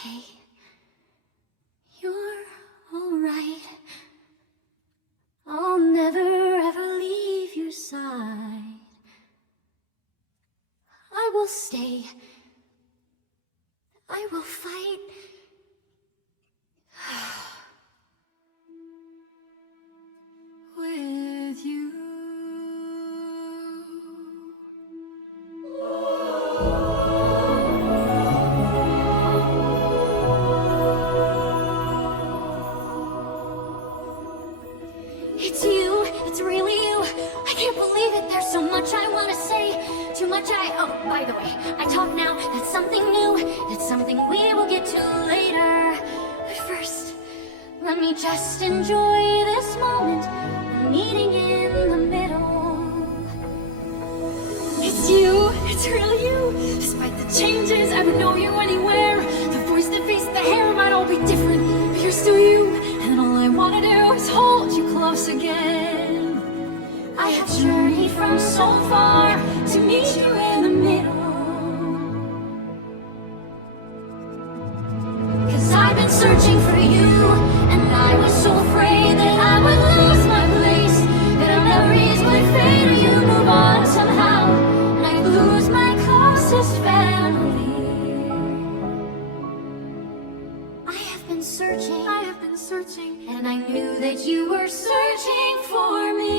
okay. You're alright. I'll never ever leave your side. I will stay. I will fight. With you. It's you, it's really you. I can't believe it, there's so much I want to say. Too much oh, by the way, I talk now, that's something new. That's something we will get to later. But first, let me just enjoy this moment. We're meeting in the middle. It's you, it's really you. Despite the changes, I would know you anywhere. The voice, the face, the hair might all be different, but you're still you. And all I want to do is hold you close again. I have journeyed from so far to meet you in the middle. 'Cause I've been searching for you, and I was so afraid that I would lose my place, that our memories would fade or you move on somehow, and I'd lose my closest family. I have been searching, and I knew that you were searching for me.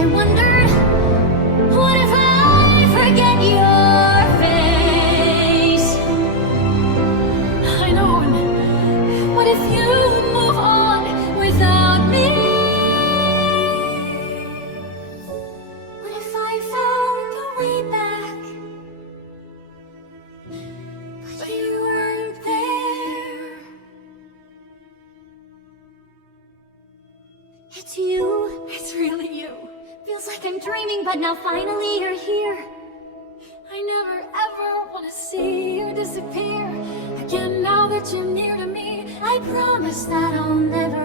I wondered, what if I forget your face? I know, what if you move on without me? What if I found the way back, but you weren't there? It's you, it's really you. Feels like I'm dreaming, but now finally you're here. I never ever want to see you disappear again now that you're near to me. I promise that I'll never